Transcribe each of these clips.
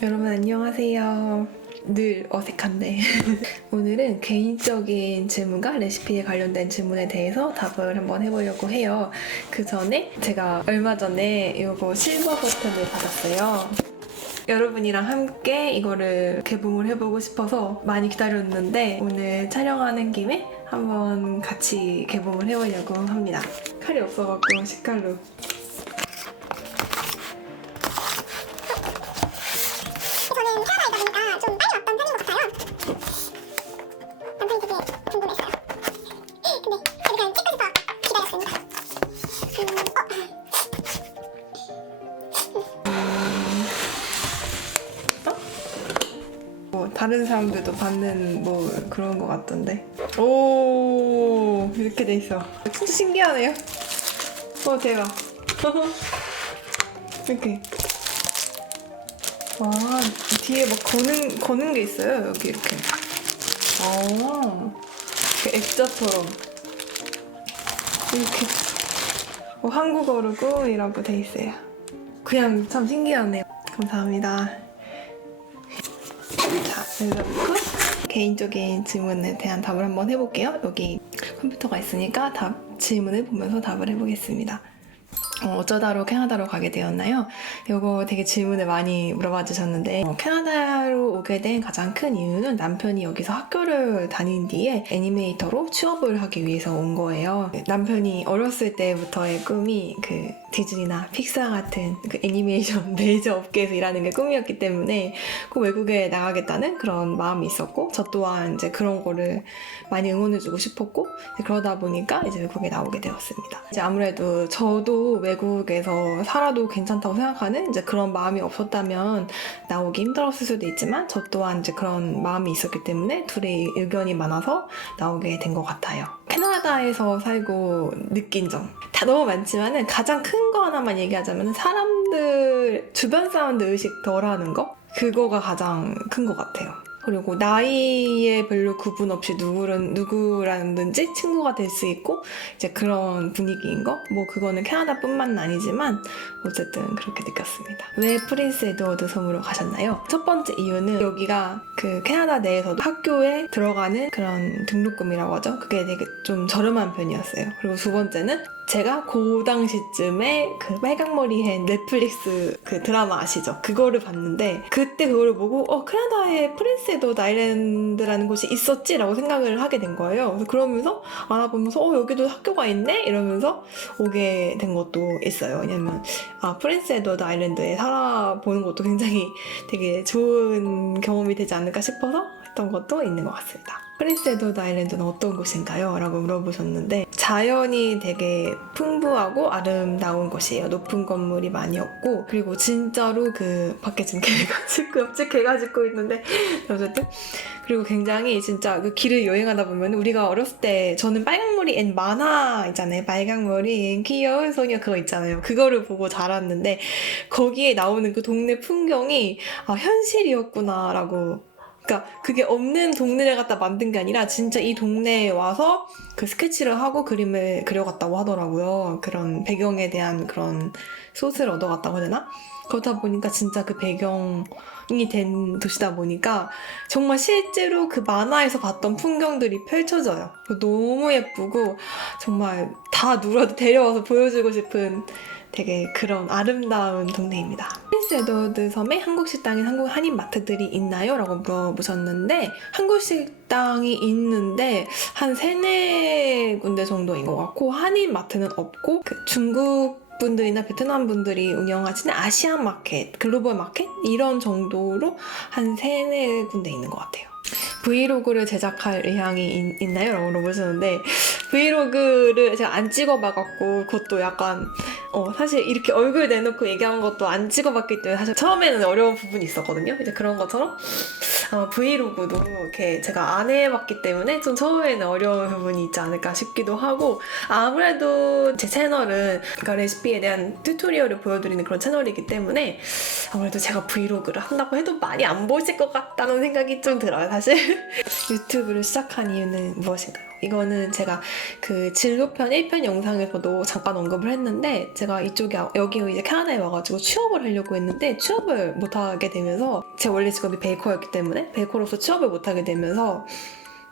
여러분 안녕하세요. 늘 어색한데 오늘은 개인적인 질문과 레시피에 관련된 질문에 대해서 답을 한번 해보려고 해요. 그 전에 제가 얼마 전에 이거 실버 버튼을 받았어요. 여러분이랑 함께 이거를 개봉을 해보고 싶어서 많이 기다렸는데 오늘 촬영하는 김에 한번 같이 개봉을 해보려고 합니다. 칼이 없어갖고 식칼로. 저는 캐나다에 있다 보니까 좀 빨리 왔던 편인 것 같아요. 남편이 되게 궁금했어요. 근데 저도 그냥 찍고 싶어 기다렸습니다. 뭐 다른 사람들도 받는 뭐 그런 것 같던데. 오, 이렇게 돼 있어. 진짜 신기하네요. 대박. 이렇게. 와, 뒤에 막 거는 게 있어요. 여기 이렇게. 액자처럼. 이렇게. 한국어로 꿈이라고 돼 있어요. 그냥 참 신기하네요. 감사합니다. 자, 여기서부터 개인적인 질문에 대한 답을 한번 해볼게요. 여기 컴퓨터가 있으니까 질문을 보면서 답을 해보겠습니다. 어쩌다로 캐나다로 가게 되었나요? 이거 되게 질문을 많이 물어봐 주셨는데 캐나다로 오게 된 가장 큰 이유는 남편이 여기서 학교를 다닌 뒤에 애니메이터로 취업을 하기 위해서 온 거예요. 남편이 어렸을 때부터의 꿈이 그 디즈니나 픽사 같은 그 애니메이션 메이저 업계에서 일하는 게 꿈이었기 때문에 꼭 외국에 나가겠다는 그런 마음이 있었고 저 또한 이제 그런 거를 많이 응원해주고 싶었고 그러다 보니까 이제 외국에 나오게 되었습니다. 이제 아무래도 저도 외국에서 살아도 괜찮다고 생각하는 이제 그런 마음이 없었다면 나오기 힘들었을 수도 있지만 저 또한 이제 그런 마음이 있었기 때문에 둘의 의견이 많아서 나오게 된 것 같아요. 캐나다에서 살고 느낀 점 다 너무 많지만은 가장 큰 거 하나만 얘기하자면 주변 사람들 의식 덜 하는 거? 그거가 가장 큰 것 같아요. 그리고 나이에 별로 구분 없이 누구라든지 친구가 될 수 있고 이제 그런 분위기인 거? 뭐 그거는 캐나다뿐만 아니지만 어쨌든 그렇게 느꼈습니다. 왜 프린스 에드워드 섬으로 가셨나요? 첫 번째 이유는 여기가 그 캐나다 내에서도 학교에 들어가는 그런 등록금이라고 하죠. 그게 되게 좀 저렴한 편이었어요. 그리고 두 번째는 제가 그 당시쯤에 그 빨강머리 앤 넷플릭스 그 드라마 아시죠? 그거를 봤는데 그때 그거를 보고 캐나다에 프린스 에드워드 아일랜드라는 곳이 있었지? 라고 생각을 하게 된 거예요. 그래서 그러면서 알아보면서 여기도 학교가 있네? 이러면서 오게 된 것도 있어요. 왜냐면 프린스 에드워드 아일랜드에 살아보는 것도 굉장히 되게 좋은 경험이 되지 않을까 싶어서 했던 것도 있는 것 같습니다. 프린스 에드워드 아일랜드는 어떤 곳인가요? 라고 물어보셨는데 자연이 되게 풍부하고 아름다운 곳이에요. 높은 건물이 많이 없고 그리고 진짜로 그 밖에 지금 옆집 개가 짖고 있는데 어쨌든 그리고 굉장히 진짜 그 길을 여행하다 보면 우리가 어렸을 때 저는 빨강머리 앤 만화 있잖아요. 빨강머리 앤 귀여운 소녀 그거 있잖아요. 그거를 보고 자랐는데 거기에 나오는 그 동네 풍경이 현실이었구나 라고 그러니까 그게 없는 동네를 갖다 만든 게 아니라 진짜 이 동네에 와서 그 스케치를 하고 그림을 그려갔다고 하더라고요. 그런 배경에 대한 그런 소스를 얻어갔다고 해야 되나? 그러다 보니까 진짜 그 배경이 된 도시다 보니까 정말 실제로 그 만화에서 봤던 풍경들이 펼쳐져요. 너무 예쁘고 정말 다 누구라도 데려와서 보여주고 싶은 되게 그런 아름다운 동네입니다. 프린스 에드워드 섬에 한국 식당인 한국 한인마트들이 있나요? 라고 물어보셨는데 한국 식당이 있는데 한 3-4군데 정도인 것 같고 한인마트는 없고 중국 분들이나 베트남 분들이 운영하시는 아시안 마켓, 글로벌 마켓 이런 정도로 한 3-4군데 있는 것 같아요. 브이로그를 제작할 의향이 있나요? 라고 물어보셨는데 브이로그를 제가 안 찍어봐갖고 그것도 약간 사실 이렇게 얼굴 내놓고 얘기한 것도 안 찍어봤기 때문에 사실 처음에는 어려운 부분이 있었거든요. 이제 그런 것처럼 브이로그도 이렇게 제가 안 해봤기 때문에 좀 처음에는 어려운 부분이 있지 않을까 싶기도 하고 아무래도 제 채널은 그러니까 레시피에 대한 튜토리얼을 보여드리는 그런 채널이기 때문에 아무래도 제가 브이로그를 한다고 해도 많이 안 보실 것 같다는 생각이 좀 들어요, 사실. 유튜브를 시작한 이유는 무엇인가요? 이거는 제가 그 진로편 1편 영상에서도 잠깐 언급을 했는데 제가 이쪽에 여기 이제 캐나다에 와가지고 취업을 하려고 했는데 취업을 못하게 되면서 제 원래 직업이 베이커였기 때문에 베이커로서 취업을 못하게 되면서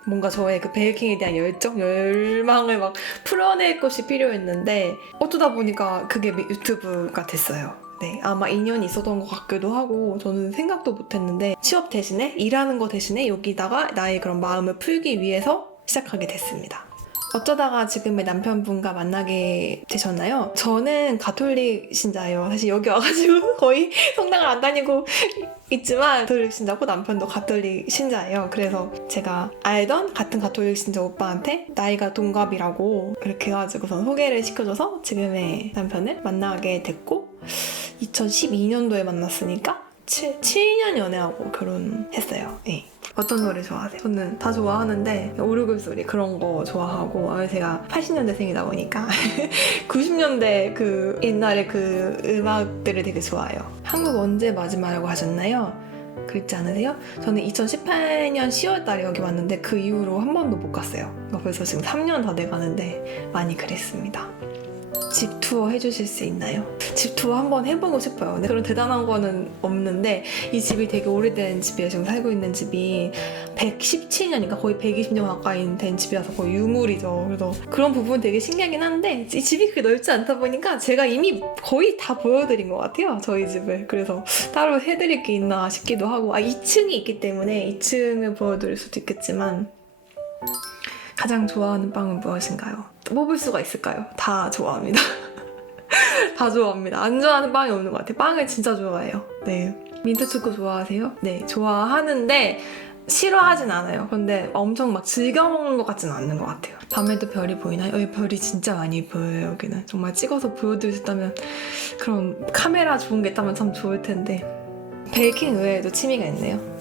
뭔가 저의 그 베이킹에 대한 열망을 막 풀어낼 것이 필요했는데 어쩌다 보니까 그게 유튜브가 됐어요. 네, 아마 인연이 있었던 것 같기도 하고 저는 생각도 못했는데 취업 대신에 일하는 거 대신에 여기다가 나의 그런 마음을 풀기 위해서 시작하게 됐습니다. 어쩌다가 지금의 남편분과 만나게 되셨나요? 저는 가톨릭 신자예요. 사실 여기 와가지고 거의 성당을 안 다니고 있지만 가톨릭 신자고 남편도 가톨릭 신자예요. 그래서 제가 알던 같은 가톨릭 신자 오빠한테 나이가 동갑이라고 이렇게 해가지고선 소개를 시켜줘서 지금의 남편을 만나게 됐고 2012년도에 만났으니까 7년 연애하고 결혼했어요. 네. 어떤 노래 좋아하세요? 저는 다 좋아하는데 오르골 소리 그런 거 좋아하고 제가 80년대생이다 보니까 90년대 그 옛날에 그 음악들을 되게 좋아해요. 한국 언제 마지막이라고 하셨나요? 그렇지 않으세요? 저는 2018년 10월 달에 여기 왔는데 그 이후로 한 번도 못 갔어요. 벌써 지금 3년 다 돼가는데 많이 그랬습니다. 집 투어 해주실 수 있나요? 집 투어 한번 해보고 싶어요. 근데 그런 대단한 거는 없는데 이 집이 되게 오래된 집이에요. 지금 살고 있는 집이 117년인가 거의 120년 가까이 된 집이라서 거의 유물이죠. 그래서 그런 부분은 되게 신기하긴 한데 이 집이 그렇게 넓지 않다 보니까 제가 이미 거의 다 보여드린 것 같아요. 저희 집을. 그래서 따로 해드릴 게 있나 싶기도 하고 2층이 있기 때문에 2층을 보여드릴 수도 있겠지만 가장 좋아하는 빵은 무엇인가요? 뽑을 수가 있을까요? 다 좋아합니다. 다 좋아합니다. 안 좋아하는 빵이 없는 것 같아요. 빵을 진짜 좋아해요. 네. 민트초코 좋아하세요? 네, 좋아하는데 싫어하진 않아요. 그런데 엄청 막 즐겨 먹는 것 같지는 않는 것 같아요. 밤에도 별이 보이나요? 여기 별이 진짜 많이 보여요. 여기는 정말 찍어서 보여드릴 수 있다면 그런 카메라 좋은 게 있다면 참 좋을 텐데 베이킹 외에도 취미가 있네요.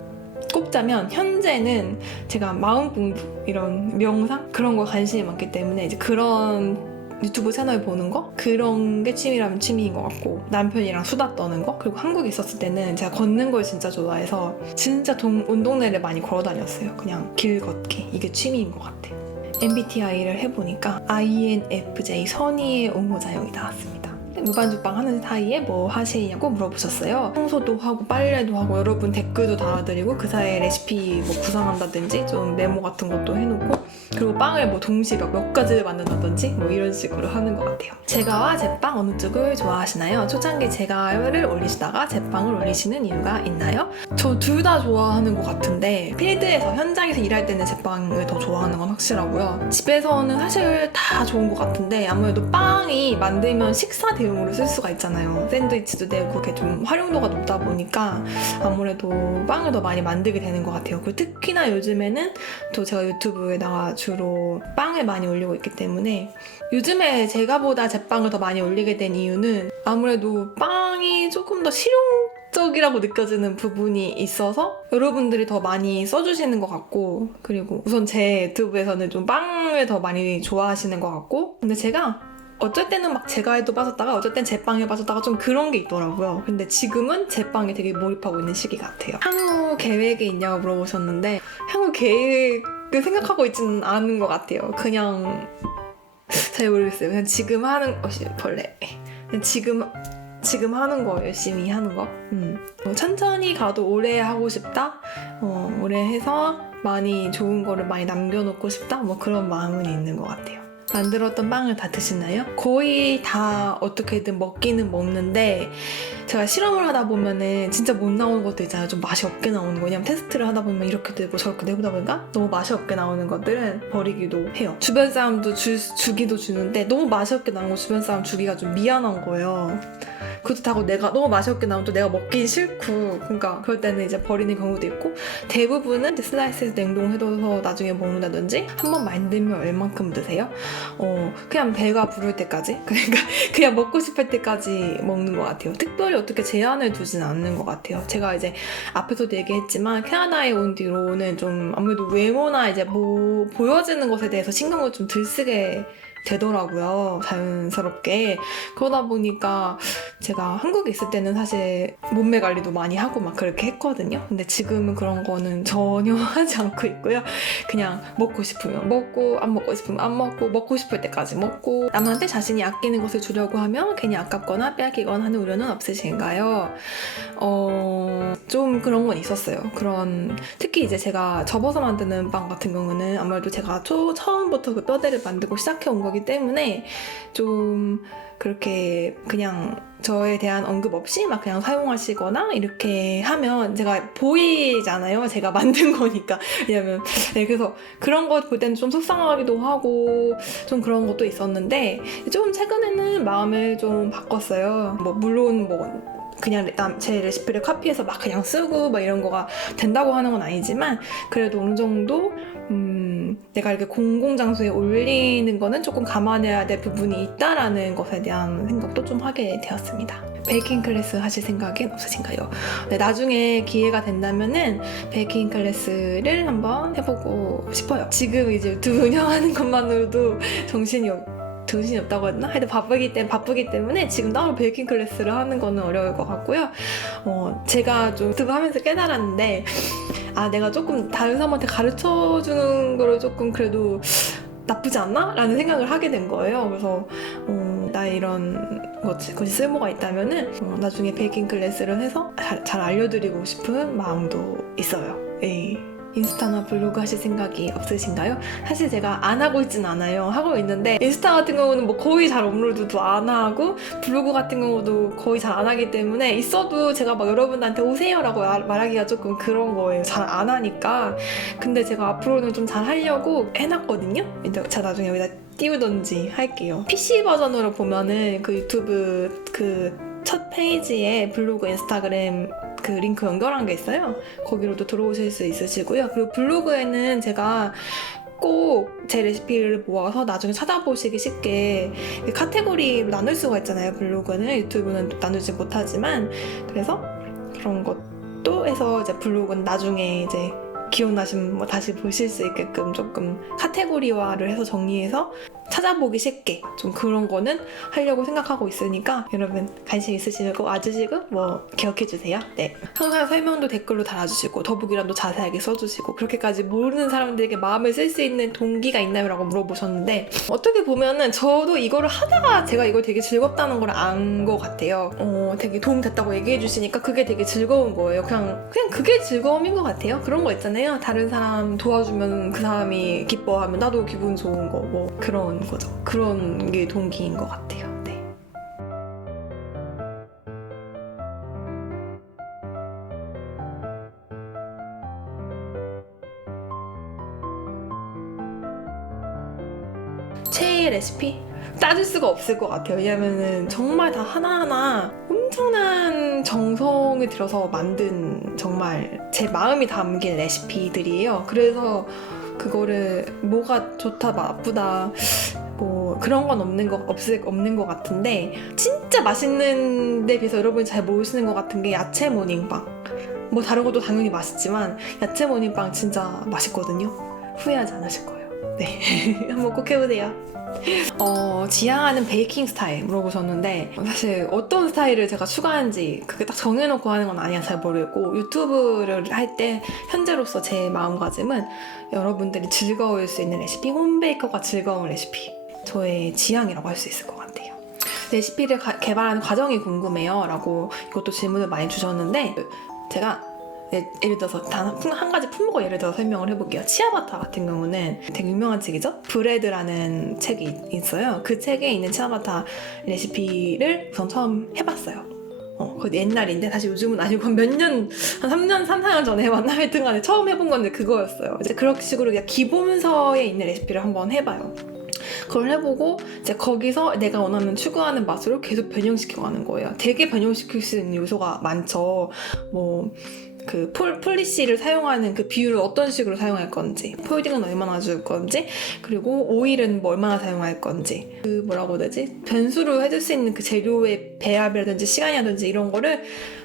꼽자면 현재는 제가 마음 공부 이런 명상 그런 거 관심이 많기 때문에 이제 그런 유튜브 채널 보는 거 그런 게 취미라면 취미인 것 같고 남편이랑 수다 떠는 거 그리고 한국에 있었을 때는 제가 걷는 걸 진짜 좋아해서 진짜 온 동네를 많이 걸어 다녔어요. 그냥 길 걷기 이게 취미인 것 같아요. MBTI를 해보니까 INFJ 선의의 옹호자형이 나왔습니다. 무반주빵 하는 사이에 뭐 하시냐고 물어보셨어요. 청소도 하고 빨래도 하고 여러분 댓글도 달아드리고 그 사이에 레시피 뭐 구상한다든지 좀 메모 같은 것도 해놓고 그리고 빵을 뭐 동시에 몇 가지를 만든다든지 뭐 이런 식으로 하는 것 같아요. 제가와 제빵 어느 쪽을 좋아하시나요? 초창기 제가를 올리시다가 제빵을 올리시는 이유가 있나요? 저 둘 다 좋아하는 것 같은데 필드에서 현장에서 일할 때는 제빵을 더 좋아하는 건 확실하고요. 집에서는 사실 다 좋은 것 같은데 아무래도 빵이 만들면 식사 대용으로 쓸 수가 있잖아요. 샌드위치도 되고 그게 좀 활용도가 높다 보니까 아무래도 빵을 더 많이 만들게 되는 것 같아요. 그리고 특히나 요즘에는 또 제가 유튜브에다가 주로 빵을 많이 올리고 있기 때문에 요즘에 제가보다 제빵을 더 많이 올리게 된 이유는 아무래도 빵이 조금 더 실용적이라고 느껴지는 부분이 있어서 여러분들이 더 많이 써주시는 것 같고 그리고 우선 제 유튜브에서는 좀 빵을 더 많이 좋아하시는 것 같고 근데 제가 어쩔 때는 막 제가에도 빠졌다가 어쩔 땐 제빵에 빠졌다가 좀 그런 게 있더라고요. 근데 지금은 제빵에 되게 몰입하고 있는 시기 같아요. 향후 계획이 있냐고 물어보셨는데 향후 계획을 생각하고 있지는 않은 것 같아요. 그냥 잘 모르겠어요. 그냥 지금 하는 벌레. 그냥 지금 하는 거 열심히 하는 거. 천천히 가도 오래 하고 싶다. 오래 해서 많이 좋은 거를 많이 남겨놓고 싶다. 뭐 그런 마음은 있는 것 같아요. 만들었던 빵을 다 드시나요? 거의 다 어떻게든 먹기는 먹는데 제가 실험을 하다 보면은 진짜 못 나오는 것도 있잖아요. 좀 맛이 없게 나오는 거. 왜냐면 테스트를 하다 보면 이렇게 되고 저렇게 되다 보니까 너무 맛이 없게 나오는 것들은 버리기도 해요. 주변 사람도 주기도 주는데 너무 맛이 없게 나온 거 주변 사람 주기가 좀 미안한 거예요. 그렇다고 내가 너무 맛이 없게 나오면 또 내가 먹기 싫고 그러니까 그럴 때는 이제 버리는 경우도 있고 대부분은 슬라이스해서 냉동해둬서 나중에 먹는다든지 한번 만들면 얼만큼 드세요? 그냥 배가 부를 때까지 그러니까 그냥 먹고 싶을 때까지 먹는 것 같아요. 특별히 어떻게 제한을 두진 않는 것 같아요. 제가 이제 앞에서도 얘기했지만 캐나다에 온 뒤로는 좀 아무래도 외모나 이제 뭐 보여지는 것에 대해서 신경을 좀 덜 쓰게 되더라고요. 자연스럽게. 그러다 보니까 제가 한국에 있을 때는 사실 몸매 관리도 많이 하고 막 그렇게 했거든요. 근데 지금은 그런 거는 전혀 하지 않고 있고요. 그냥 먹고 싶으면 먹고, 안 먹고 싶으면 안 먹고, 먹고 싶을 때까지 먹고, 남한테 자신이 아끼는 것을 주려고 하면 괜히 아깝거나 빼앗기거나 하는 우려는 없으신가요? 좀 그런 건 있었어요. 특히 이제 제가 접어서 만드는 빵 같은 경우는 아무래도 제가 처음부터 그 뼈대를 만들고 시작해 온 거기 때문에 좀 그렇게 그냥 저에 대한 언급 없이 막 그냥 사용하시거나 이렇게 하면 제가 보이잖아요. 제가 만든 거니까. 왜냐면 그래서 그런 거 볼 때는 좀 속상하기도 하고 좀 그런 것도 있었는데 좀 최근에는 마음을 좀 바꿨어요. 물론 그냥 제 레시피를 카피해서 막 그냥 쓰고 막 이런 거가 된다고 하는 건 아니지만 그래도 어느 정도 내가 이렇게 공공장소에 올리는 거는 조금 감안해야 될 부분이 있다라는 것에 대한 생각도 좀 하게 되었습니다. 베이킹 클래스 하실 생각은 없으신가요? 네, 나중에 기회가 된다면은 베이킹 클래스를 한번 해보고 싶어요. 지금 이제 유튜브 운영하는 것만으로도 정신이 없다고 했나? 하여튼 바쁘기 때문에 지금 따로 베이킹 클래스를 하는 거는 어려울 것 같고요. 제가 좀 유튜브 하면서 깨달았는데 내가 조금 다른 사람한테 가르쳐주는 거를 조금 그래도 나쁘지 않나? 라는 생각을 하게 된 거예요. 그래서 나의 이런 것이 쓸모가 있다면은 나중에 베이킹 클래스를 해서 잘 알려드리고 싶은 마음도 있어요. 에이. 인스타나 블로그 하실 생각이 없으신가요? 사실 제가 안 하고 있진 않아요. 하고 있는데 인스타 같은 경우는 거의 잘 업로드도 안 하고 블로그 같은 경우도 거의 잘 안 하기 때문에 있어도 제가 막 여러분한테 오세요라고 말하기가 조금 그런 거예요. 잘 안 하니까. 근데 제가 앞으로는 좀 잘 하려고 해놨거든요. 제가 나중에 여기다 띄우던지 할게요. PC 버전으로 보면은 그 유튜브 그 첫 페이지에 블로그, 인스타그램 그 링크 연결한 게 있어요. 거기로도 들어오실 수 있으시고요. 그리고 블로그에는 제가 꼭 제 레시피를 모아서 나중에 찾아보시기 쉽게 카테고리로 나눌 수가 있잖아요. 블로그는 유튜브는 나누지 못하지만 그래서 그런 것도 해서 이제 블로그는 나중에 이제 기억나시면 다시 보실 수 있게끔 조금 카테고리화를 해서 정리해서 찾아보기 쉽게 좀 그런 거는 하려고 생각하고 있으니까 여러분 관심 있으시고 와주시고 기억해주세요. 네, 항상 설명도 댓글로 달아주시고 더보기란도 자세하게 써주시고 그렇게까지 모르는 사람들에게 마음을 쓸 수 있는 동기가 있나요? 라고 물어보셨는데 어떻게 보면은 저도 이거를 하다가 제가 이걸 되게 즐겁다는 걸 안 것 같아요. 되게 도움 됐다고 얘기해 주시니까 그게 되게 즐거운 거예요. 그냥 그게 즐거움인 것 같아요. 그런 거 있잖아요. 다른 사람 도와주면 그 사람이 기뻐하면 나도 기분 좋은 거 그런 거죠. 그런 게 동기인 것 같아요. 네. 최애 레시피? 따질 수가 없을 것 같아요. 왜냐면은 정말 다 하나하나 엄청난 정성을 들여서 만든 정말 제 마음이 담긴 레시피들이에요. 그래서 그거를 뭐가 좋다 나쁘다 그런 건 없는 것 같은데 진짜 맛있는 데 비해서 여러분이 잘 모르시는 것 같은 게 야채 모닝빵. 다른 것도 당연히 맛있지만 야채 모닝빵 진짜 맛있거든요. 후회하지 않으실 거예요. 네. 한번 꼭 해보세요. 지향하는 베이킹 스타일 물어보셨는데 사실 어떤 스타일을 제가 추가하는지 그게 딱 정해놓고 하는 건 아니야 잘 모르겠고 유튜브를 할 때 현재로서 제 마음가짐은 여러분들이 즐거울 수 있는 레시피, 홈베이커가 즐거운 레시피 저의 지향이라고 할 수 있을 것 같아요. 레시피를 개발하는 과정이 궁금해요 라고 이것도 질문을 많이 주셨는데 제가 예를 들어서 한 가지 품목을 예를 들어 설명을 해볼게요. 치아바타 같은 경우는 되게 유명한 책이죠. 브레드라는 책이 있어요. 그 책에 있는 치아바타 레시피를 우선 처음 해봤어요. 그거 옛날인데 사실 요즘은 아니고 한 3년, 4년 전에 해봤나? 하여튼 간에 처음 해본 건데 그거였어요. 이제 그런 식으로 그냥 기본서에 있는 레시피를 한번 해봐요. 그걸 해보고 이제 거기서 내가 원하는 추구하는 맛으로 계속 변형시켜가는 거예요. 되게 변형시킬 수 있는 요소가 많죠. 그 폴리시를 사용하는 그 비율을 어떤 식으로 사용할 건지, 폴딩은 얼마나 줄 건지, 그리고 오일은 얼마나 사용할 건지, 변수로 해줄 수 있는 그 재료의 배합이라든지 시간이라든지 이런 거를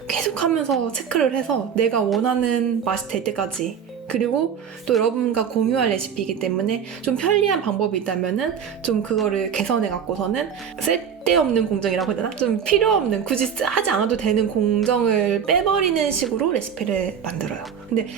계속 하면서 체크를 해서 내가 원하는 맛이 될 때까지 그리고 또 여러분과 공유할 레시피이기 때문에 좀 편리한 방법이 있다면은 좀 그거를 개선해 갖고서는 쓸데없는 공정이라고 해야 되나? 좀 필요 없는, 굳이 하지 않아도 되는 공정을 빼버리는 식으로 레시피를 만들어요. 근데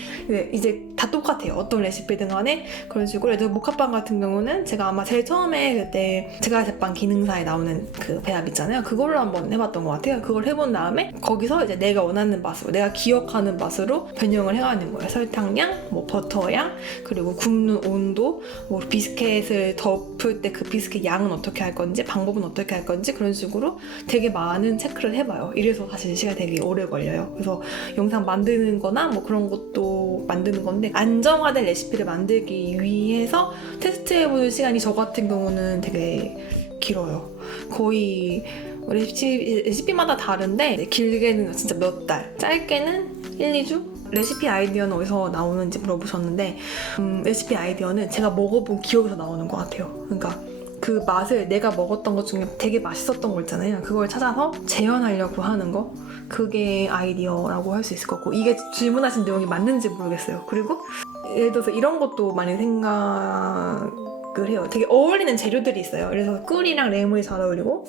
이제 다 똑같아요. 어떤 레시피든 간에 그런 식으로. 예를 들어 모카빵 같은 경우는 제가 아마 제일 처음에 그때 제가 제빵 기능사에 나오는 그 배합 있잖아요. 그걸로 한번 해봤던 것 같아요. 그걸 해본 다음에 거기서 이제 내가 원하는 맛으로, 내가 기억하는 맛으로 변형을 해가는 거예요. 설탕량, 뭐 버터량, 그리고 굽는 온도, 뭐 비스켓을 덮을 때 그 비스켓 양은 어떻게 할 건지, 방법은 어떻게 할 건지, 그런 식으로 되게 많은 체크를 해봐요. 이래서 사실 시간이 되게 오래 걸려요. 그래서 영상 만드는 거나 뭐 그런 것도 만드는 건데, 안정화된 레시피를 만들기 위해서 테스트해보는 시간이 저 같은 경우는 되게 길어요. 거의 레시피마다 다른데 길게는 진짜 몇 달, 짧게는 1, 2주? 레시피 아이디어는 어디서 나오는지 물어보셨는데 레시피 아이디어는 제가 먹어본 기억에서 나오는 것 같아요. 그러니까 그 맛을 내가 먹었던 것 중에 되게 맛있었던 거 있잖아요. 그걸 찾아서 재현하려고 하는 거, 그게 아이디어라고 할 수 있을 것 같고, 이게 질문하신 내용이 맞는지 모르겠어요. 그리고 예를 들어서 이런 것도 많이 생각을 해요. 되게 어울리는 재료들이 있어요. 그래서 꿀이랑 레몬이 잘 어울리고,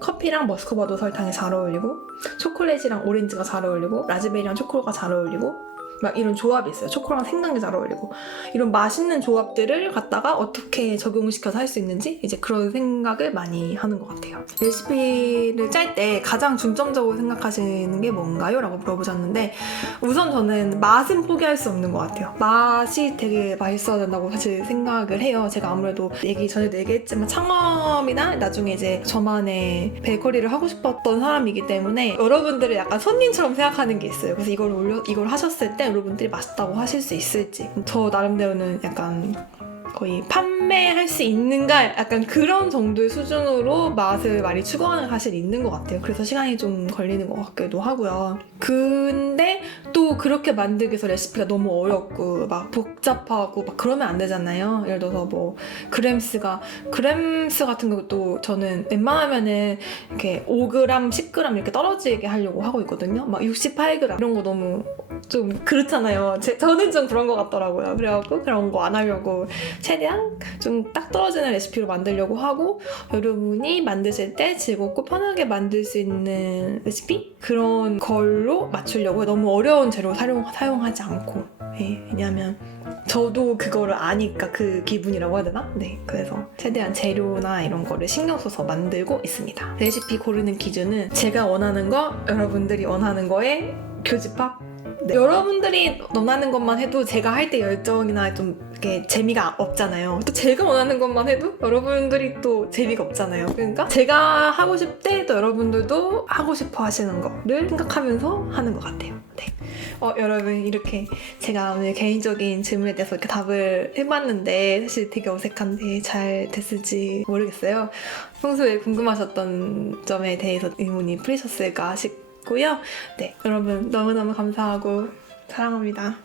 커피랑 머스크바드 설탕이 잘 어울리고, 초콜릿이랑 오렌지가 잘 어울리고, 라즈베리랑 초코가 잘 어울리고, 막 이런 조합이 있어요. 초코랑 생강이 잘 어울리고, 이런 맛있는 조합들을 갖다가 어떻게 적용시켜서 할 수 있는지 이제 그런 생각을 많이 하는 것 같아요. 레시피를 짤 때 가장 중점적으로 생각하시는 게 뭔가요? 라고 물어보셨는데, 우선 저는 맛은 포기할 수 없는 것 같아요. 맛이 되게 맛있어야 된다고 사실 생각을 해요. 제가 아무래도 전에도 얘기했지만 창업이나 나중에 이제 저만의 베이커리를 하고 싶었던 사람이기 때문에 여러분들을 약간 손님처럼 생각하는 게 있어요. 그래서 이걸 하셨을 때 여러분들이 맛있다고 하실 수 있을지, 저 나름대로는 약간 거의 판매할 수 있는가 약간 그런 정도의 수준으로 맛을 많이 추구하는 사실이 있는 것 같아요. 그래서 시간이 좀 걸리는 것 같기도 하고요. 근데 또 그렇게 만들기 위해서 레시피가 너무 어렵고 막 복잡하고 막 그러면 안 되잖아요. 예를 들어서 뭐 그램스 같은 것도 저는 웬만하면은 이렇게 5g, 10g 이렇게 떨어지게 하려고 하고 있거든요. 막 68g 이런 거 너무 좀 그렇잖아요. 저는 좀 그런 것 같더라고요. 그래갖고 그런 거 안 하려고 최대한 좀 딱 떨어지는 레시피로 만들려고 하고, 여러분이 만드실 때 즐겁고 편하게 만들 수 있는 레시피? 그런 걸로 맞추려고 해요. 너무 어려운 재료 사용하지 않고. 네, 왜냐면 저도 그거를 아니까 그 기분이라고 해야 되나? 네, 그래서 최대한 재료나 이런 거를 신경 써서 만들고 있습니다. 레시피 고르는 기준은 제가 원하는 거, 여러분들이 원하는 거에 교집합? 네. 여러분들이 원하는 것만 해도 제가 할 때 열정이나 좀 이렇게 재미가 없잖아요. 또 제가 원하는 것만 해도 여러분들이 또 재미가 없잖아요. 그러니까 제가 하고 싶을 때 또 여러분들도 하고 싶어 하시는 거를 생각하면서 하는 것 같아요. 네. 여러분, 이렇게 제가 오늘 개인적인 질문에 대해서 이렇게 답을 해봤는데 사실 되게 어색한데 잘 됐을지 모르겠어요. 평소에 궁금하셨던 점에 대해서 의문이 풀리셨을까 싶고요. 네, 여러분 너무너무 감사하고 사랑합니다.